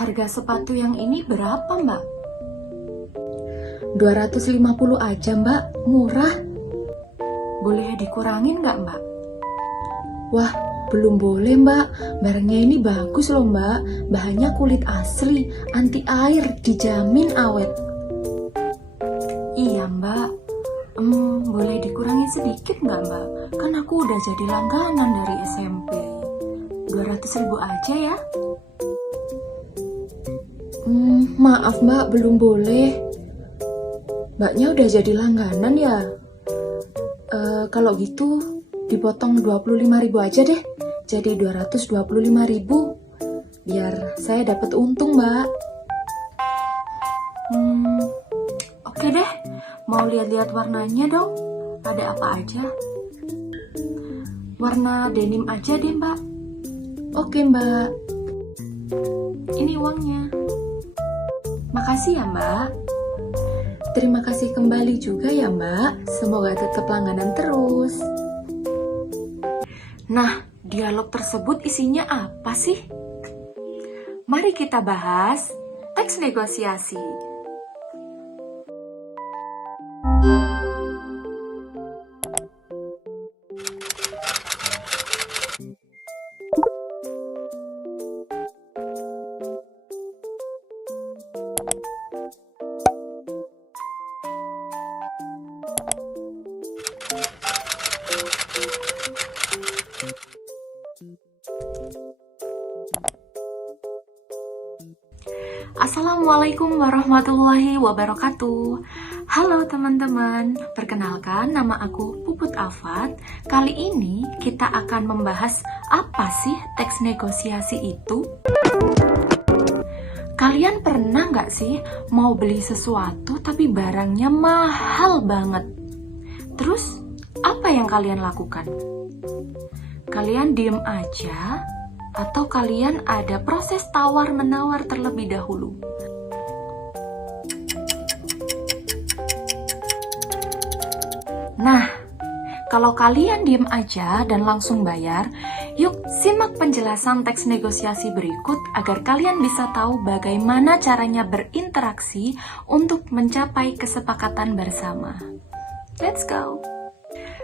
Harga sepatu yang ini berapa, Mbak? 250 aja, Mbak. Murah. Boleh dikurangin nggak, Mbak? Wah, belum boleh, Mbak. Barangnya ini bagus loh, Mbak. Bahannya kulit asli, anti air, dijamin awet. Iya, Mbak. Boleh dikurangi sedikit nggak, Mbak? Kan aku udah jadi langganan dari SMP. 200.000 aja ya. Maaf, Mbak, belum boleh. Mbaknya udah jadi langganan ya? Kalau gitu dipotong 25.000 aja deh. Jadi 225.000. Biar saya dapat untung, Mbak. Oke deh. Mau lihat-lihat warnanya dong? Ada apa aja? Warna denim aja deh, Mbak. Oke, Mbak. Ini uangnya. Makasih ya, Mbak. Terima kasih kembali juga ya, Mbak. Semoga tetap langganan terus. Nah, dialog tersebut isinya apa sih? Mari kita bahas teks negosiasi. Assalamualaikum warahmatullahi wabarakatuh. Halo teman-teman, perkenalkan nama aku Puput Afat. Kali ini kita akan membahas apa sih teks negosiasi itu? Kalian pernah nggak sih mau beli sesuatu tapi barangnya mahal banget? Terus apa yang kalian lakukan? Kalian diem aja? Atau kalian ada proses tawar-menawar terlebih dahulu? Nah, kalau kalian diem aja dan langsung bayar, yuk simak penjelasan teks negosiasi berikut agar kalian bisa tahu bagaimana caranya berinteraksi untuk mencapai kesepakatan bersama. Let's go!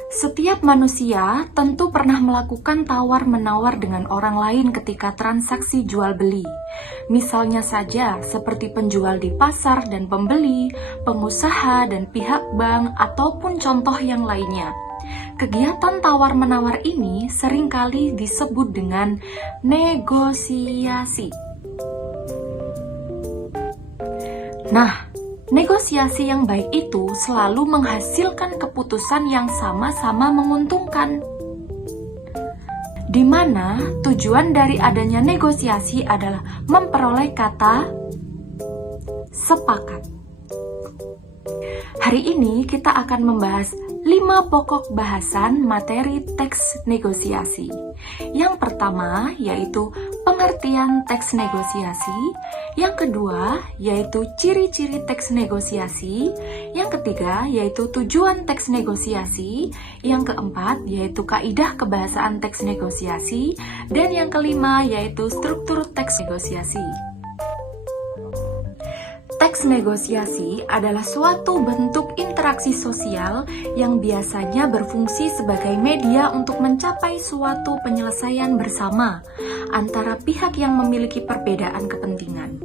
Setiap manusia tentu pernah melakukan tawar-menawar dengan orang lain ketika transaksi jual-beli. Misalnya saja seperti penjual di pasar dan pembeli, pengusaha dan pihak bank, ataupun contoh yang lainnya. Kegiatan tawar-menawar ini seringkali disebut dengan negosiasi. Nah, negosiasi yang baik itu selalu menghasilkan keputusan yang sama-sama menguntungkan. Di mana tujuan dari adanya negosiasi adalah memperoleh kata sepakat. Hari ini kita akan membahas 5 pokok bahasan materi teks negosiasi. Yang pertama yaitu pengertian teks negosiasi, yang kedua yaitu ciri-ciri teks negosiasi, yang ketiga yaitu tujuan teks negosiasi, yang keempat yaitu kaidah kebahasaan teks negosiasi, dan yang kelima yaitu struktur teks negosiasi. Teks negosiasi adalah suatu bentuk interaksi sosial yang biasanya berfungsi sebagai media untuk mencapai suatu penyelesaian bersama antara pihak yang memiliki perbedaan kepentingan.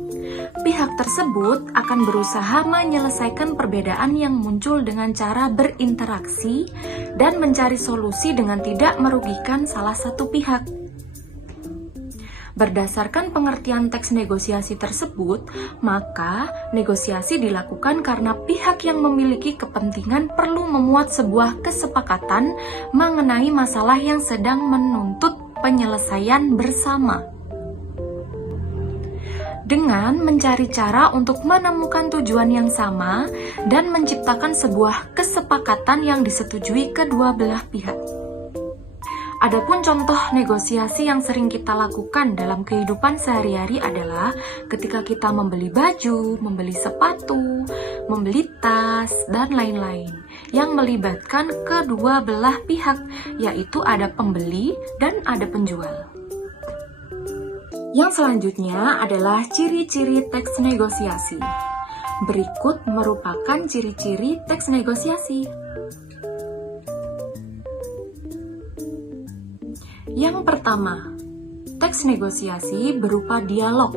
Pihak tersebut akan berusaha menyelesaikan perbedaan yang muncul dengan cara berinteraksi dan mencari solusi dengan tidak merugikan salah satu pihak. Berdasarkan pengertian teks negosiasi tersebut, maka negosiasi dilakukan karena pihak yang memiliki kepentingan perlu memuat sebuah kesepakatan mengenai masalah yang sedang menuntut penyelesaian bersama. Dengan mencari cara untuk menemukan tujuan yang sama dan menciptakan sebuah kesepakatan yang disetujui kedua belah pihak. Adapun contoh negosiasi yang sering kita lakukan dalam kehidupan sehari-hari adalah ketika kita membeli baju, membeli sepatu, membeli tas, dan lain-lain yang melibatkan kedua belah pihak, yaitu ada pembeli dan ada penjual. Yang selanjutnya adalah ciri-ciri teks negosiasi. Berikut merupakan ciri-ciri teks negosiasi. Yang pertama, teks negosiasi berupa dialog,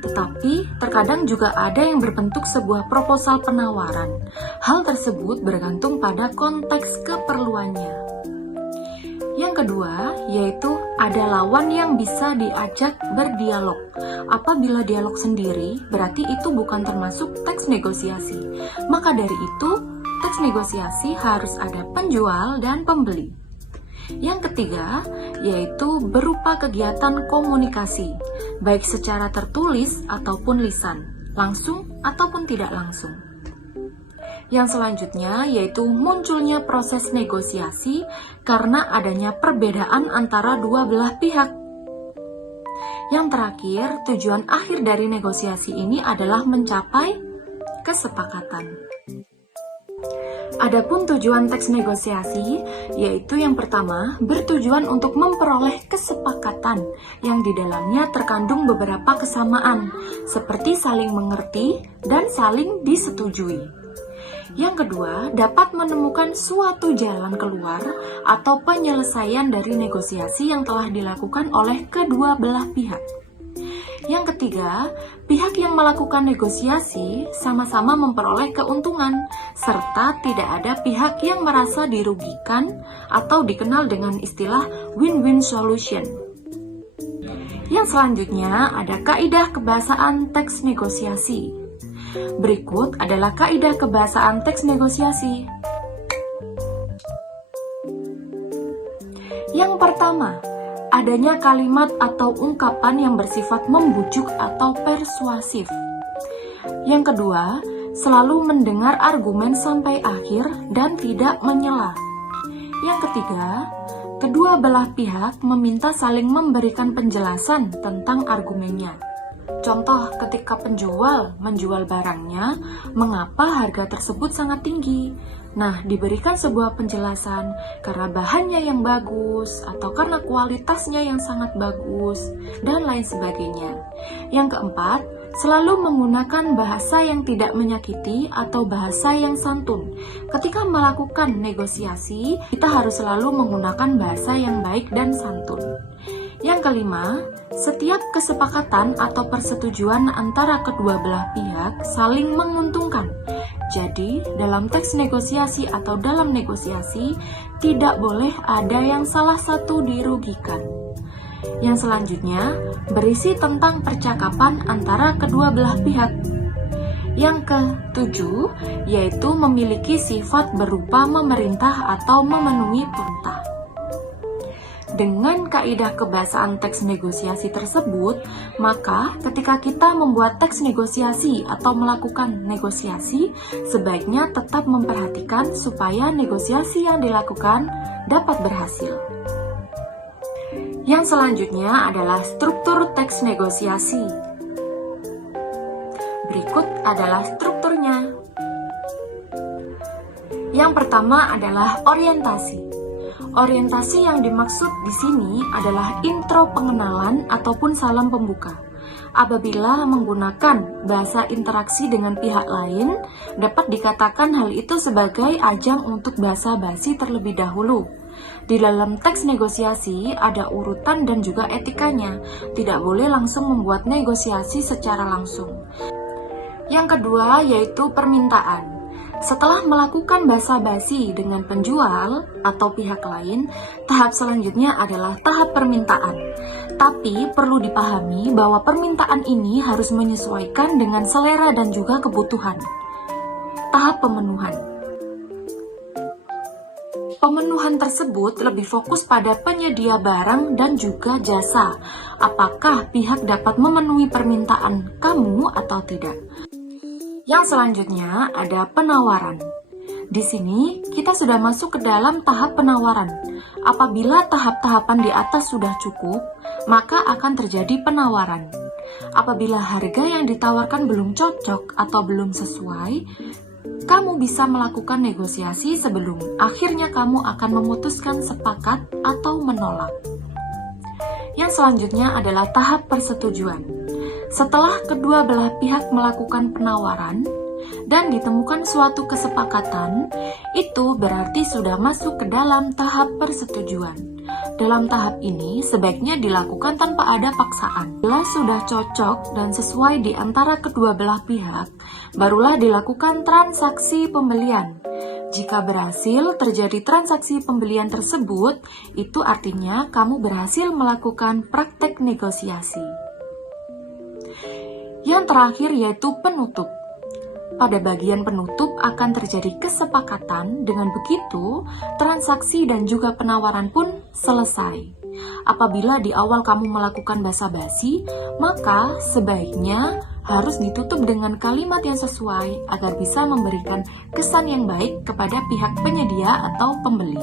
tetapi terkadang juga ada yang berbentuk sebuah proposal penawaran. Hal tersebut bergantung pada konteks keperluannya. Yang kedua, yaitu ada lawan yang bisa diajak berdialog. Apabila dialog sendiri, berarti itu bukan termasuk teks negosiasi. Maka dari itu, teks negosiasi harus ada penjual dan pembeli. Yang ketiga, yaitu berupa kegiatan komunikasi, baik secara tertulis ataupun lisan, langsung ataupun tidak langsung. Yang selanjutnya yaitu munculnya proses negosiasi karena adanya perbedaan antara dua belah pihak. Yang terakhir, tujuan akhir dari negosiasi ini adalah mencapai kesepakatan. Adapun tujuan teks negosiasi, yaitu yang pertama, bertujuan untuk memperoleh kesepakatan yang di dalamnya terkandung beberapa kesamaan, seperti saling mengerti dan saling disetujui. Yang kedua, dapat menemukan suatu jalan keluar atau penyelesaian dari negosiasi yang telah dilakukan oleh kedua belah pihak. Yang ketiga, pihak yang melakukan negosiasi sama-sama memperoleh keuntungan, serta tidak ada pihak yang merasa dirugikan atau dikenal dengan istilah win-win solution. Yang selanjutnya ada kaidah kebahasaan teks negosiasi. Berikut adalah kaidah kebahasaan teks negosiasi. Yang pertama, adanya kalimat atau ungkapan yang bersifat membujuk atau persuasif. Yang kedua, selalu mendengar argumen sampai akhir dan tidak menyela. Yang ketiga, kedua belah pihak meminta saling memberikan penjelasan tentang argumennya. Contoh, ketika penjual menjual barangnya, mengapa harga tersebut sangat tinggi? Nah, diberikan sebuah penjelasan karena bahannya yang bagus, atau karena kualitasnya yang sangat bagus, dan lain sebagainya. Yang keempat, selalu menggunakan bahasa yang tidak menyakiti atau bahasa yang santun. Ketika melakukan negosiasi, kita harus selalu menggunakan bahasa yang baik dan santun. Yang kelima, setiap kesepakatan atau persetujuan antara kedua belah pihak saling menguntungkan. Jadi, dalam teks negosiasi atau dalam negosiasi, tidak boleh ada yang salah satu dirugikan. Yang selanjutnya, berisi tentang percakapan antara kedua belah pihak. Yang ketujuh, yaitu memiliki sifat berupa memerintah atau memenuhi perintah. Dengan kaidah kebahasaan teks negosiasi tersebut, maka ketika kita membuat teks negosiasi atau melakukan negosiasi, sebaiknya tetap memperhatikan supaya negosiasi yang dilakukan dapat berhasil. Yang selanjutnya adalah struktur teks negosiasi. Berikut adalah strukturnya. Yang pertama adalah orientasi. Orientasi yang dimaksud di sini adalah intro pengenalan ataupun salam pembuka. Apabila menggunakan bahasa interaksi dengan pihak lain, dapat dikatakan hal itu sebagai ajang untuk basa-basi terlebih dahulu. Di dalam teks negosiasi ada urutan dan juga etikanya. Tidak boleh langsung membuat negosiasi secara langsung. Yang kedua yaitu permintaan. Setelah melakukan basa-basi dengan penjual atau pihak lain, tahap selanjutnya adalah tahap permintaan. Tapi perlu dipahami bahwa permintaan ini harus menyesuaikan dengan selera dan juga kebutuhan. Tahap pemenuhan. Pemenuhan tersebut lebih fokus pada penyedia barang dan juga jasa. Apakah pihak dapat memenuhi permintaan kamu atau tidak? Yang selanjutnya ada penawaran. Di sini kita sudah masuk ke dalam tahap penawaran. Apabila tahap-tahapan di atas sudah cukup, maka akan terjadi penawaran. Apabila harga yang ditawarkan belum cocok atau belum sesuai, kamu bisa melakukan negosiasi sebelum akhirnya kamu akan memutuskan sepakat atau menolak. Yang selanjutnya adalah tahap persetujuan. Setelah kedua belah pihak melakukan penawaran dan ditemukan suatu kesepakatan, itu berarti sudah masuk ke dalam tahap persetujuan. Dalam tahap ini sebaiknya dilakukan tanpa ada paksaan. Bila sudah cocok dan sesuai di antara kedua belah pihak, barulah dilakukan transaksi pembelian. Jika berhasil terjadi transaksi pembelian tersebut, itu artinya kamu berhasil melakukan praktek negosiasi. Yang terakhir yaitu penutup. Pada bagian penutup akan terjadi kesepakatan, dengan begitu transaksi dan juga penawaran pun selesai. Apabila di awal kamu melakukan basa-basi, maka sebaiknya harus ditutup dengan kalimat yang sesuai agar bisa memberikan kesan yang baik kepada pihak penyedia atau pembeli.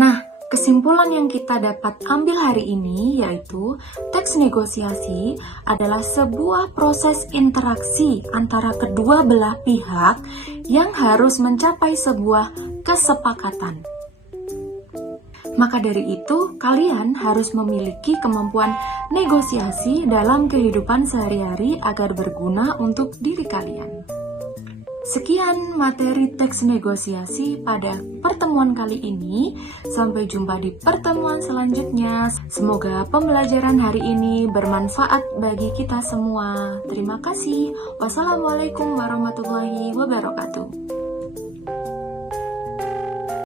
Nah, kesimpulan yang kita dapat ambil hari ini yaitu teks negosiasi adalah sebuah proses interaksi antara kedua belah pihak yang harus mencapai sebuah kesepakatan. Maka dari itu, kalian harus memiliki kemampuan negosiasi dalam kehidupan sehari-hari agar berguna untuk diri kalian. Sekian materi teks negosiasi pada pertemuan kali ini. Sampai jumpa di pertemuan selanjutnya. Semoga pembelajaran hari ini bermanfaat bagi kita semua. Terima kasih. Wassalamualaikum warahmatullahi wabarakatuh.